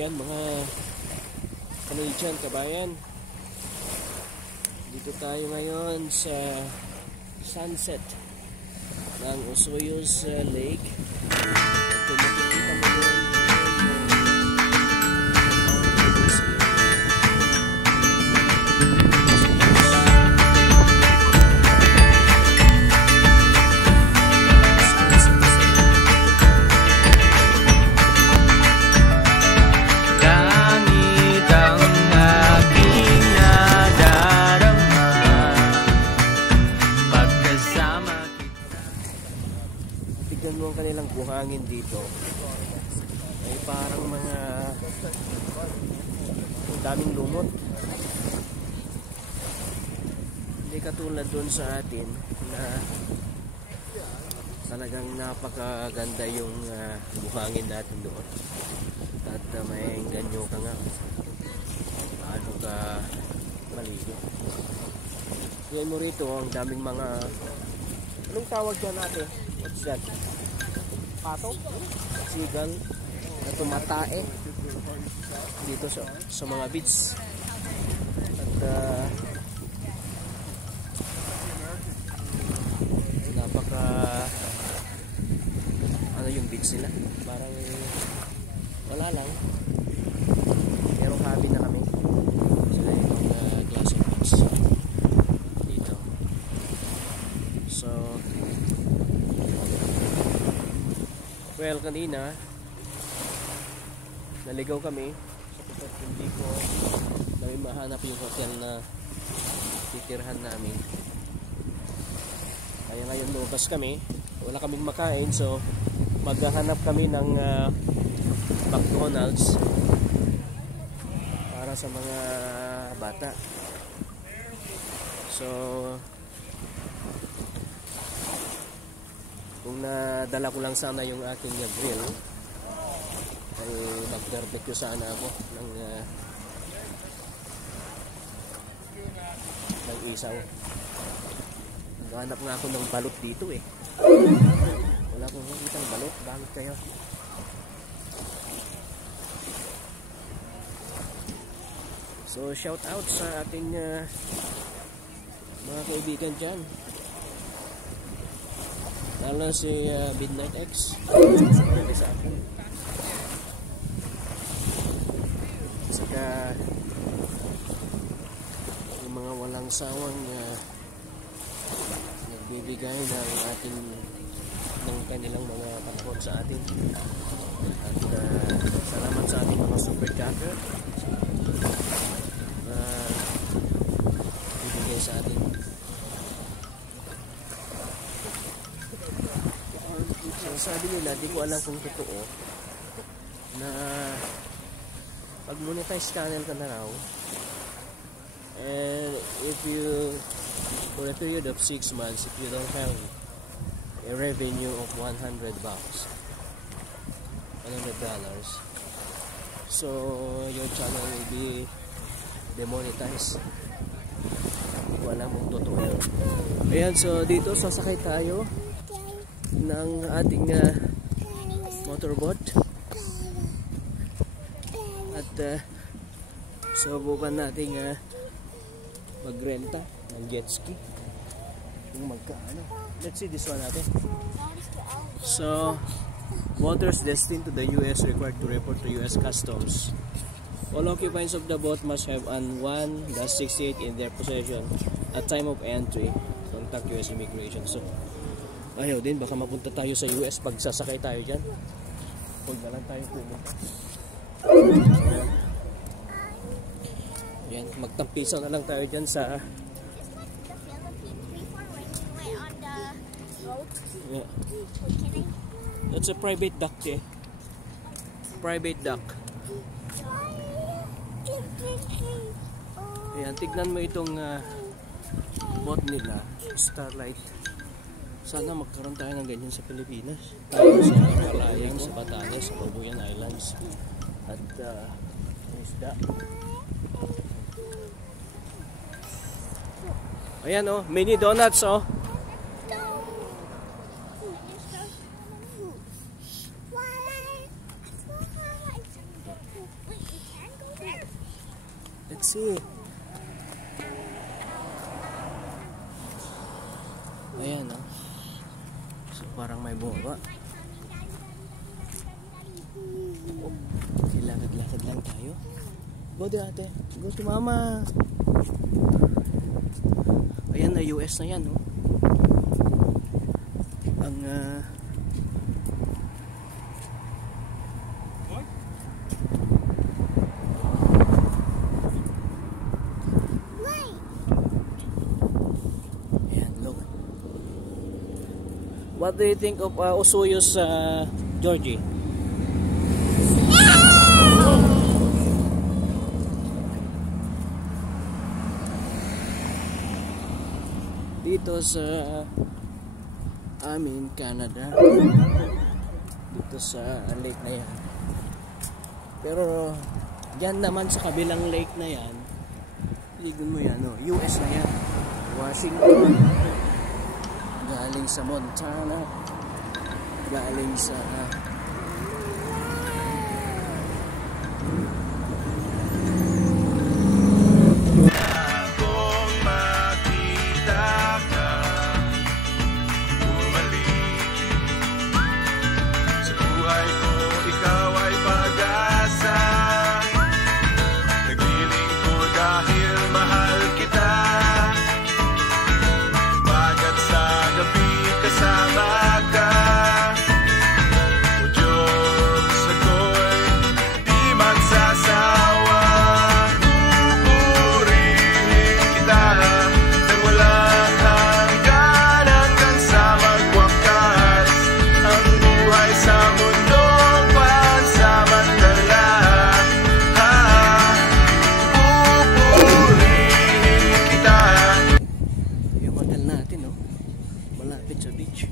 Ayan mga Canadian kabayan, dito tayo ngayon sa sunset ng Osoyoos Lake. Ito makikita mo doon ang kanilang buhangin dito. Ay parang mga daming lumot. Hindi katulad doon sa atin na talagang napakaganda yung buhangin natin doon. At may ganyo ka nga paano ka maligo. Kaya mo rito ang daming mga, anong tawag dyan natin? What's that? Pato? Sigal na tumatae dito sa mga beach. At napaka ano yung beach nila, parang wala lang, pero happy na kami. Sila yung class of beach dito. So well, kanina naligaw kami sapagkat hindi ko namin mahanap yung hotel na titirhan namin. Kaya ngayon lumabas kami, wala kaming makain, so maghahanap kami ng McDonald's para sa mga bata. So kung nadala ko lang sana yung aking grill, ay mag-barbecue sana ako ng isaw. Naghanap nga ako ng balot dito eh. Wala akong makitang balot. Bakit kayo? So shout out sa ating mga kaibigan dyan, lalo si Midnight X. Sabi sa akin. Saka yung mga walang sawang nagbibigay ng kanilang mga panahon sa atin. At salamat sa ating mga super chatter na bibigay sa atin. Sabi nila, di ko alam kung totoo, na pag monetize channel ka na raw, and if you, for a period of 6 months, if you don't have a revenue of $100, so your channel will be demonetized. Di ko alam kung totoo yun. Ayan, so dito sasakay tayo ng ating motorboat at subukan nating magrenta ng jet ski kung magkaano. Let's see this one natin. So waters destined to the US required to report to US Customs. All occupants of the boat must have an 1-68 in their possession at time of entry. Contact US Immigration. So ayaw din, baka mapunta tayo sa US pag sasakay tayo dyan. Huwag na lang tayo pumunta. Yan, magtampisaw na lang tayo dyan sa yeah. That's a private dock eh. Private dock. Ayan, tignan mo itong boat nila, Starlight. Sana magkaroon tayo ng ganyan sa Pilipinas. Tayo sa Kalayang, sa Batanes, sa Babuyan Islands. At isda. Ayan oh, mini donuts oh. see. Ayan, oh. So, parang may bunga. Okay, lakad-lakad lang tayo. Go to ate. Go to mama. Ayan na, US na yan, oh. Ang, ayan, look. What do you think of Osoyo's, Georgie? Dito sa amin, Canada, dito sa lake na yan. Pero dyan naman sa kabilang lake na yan, ligon mo yan, no? US na yan. Washington, galing sa Montana, galing sa malapit sa beach.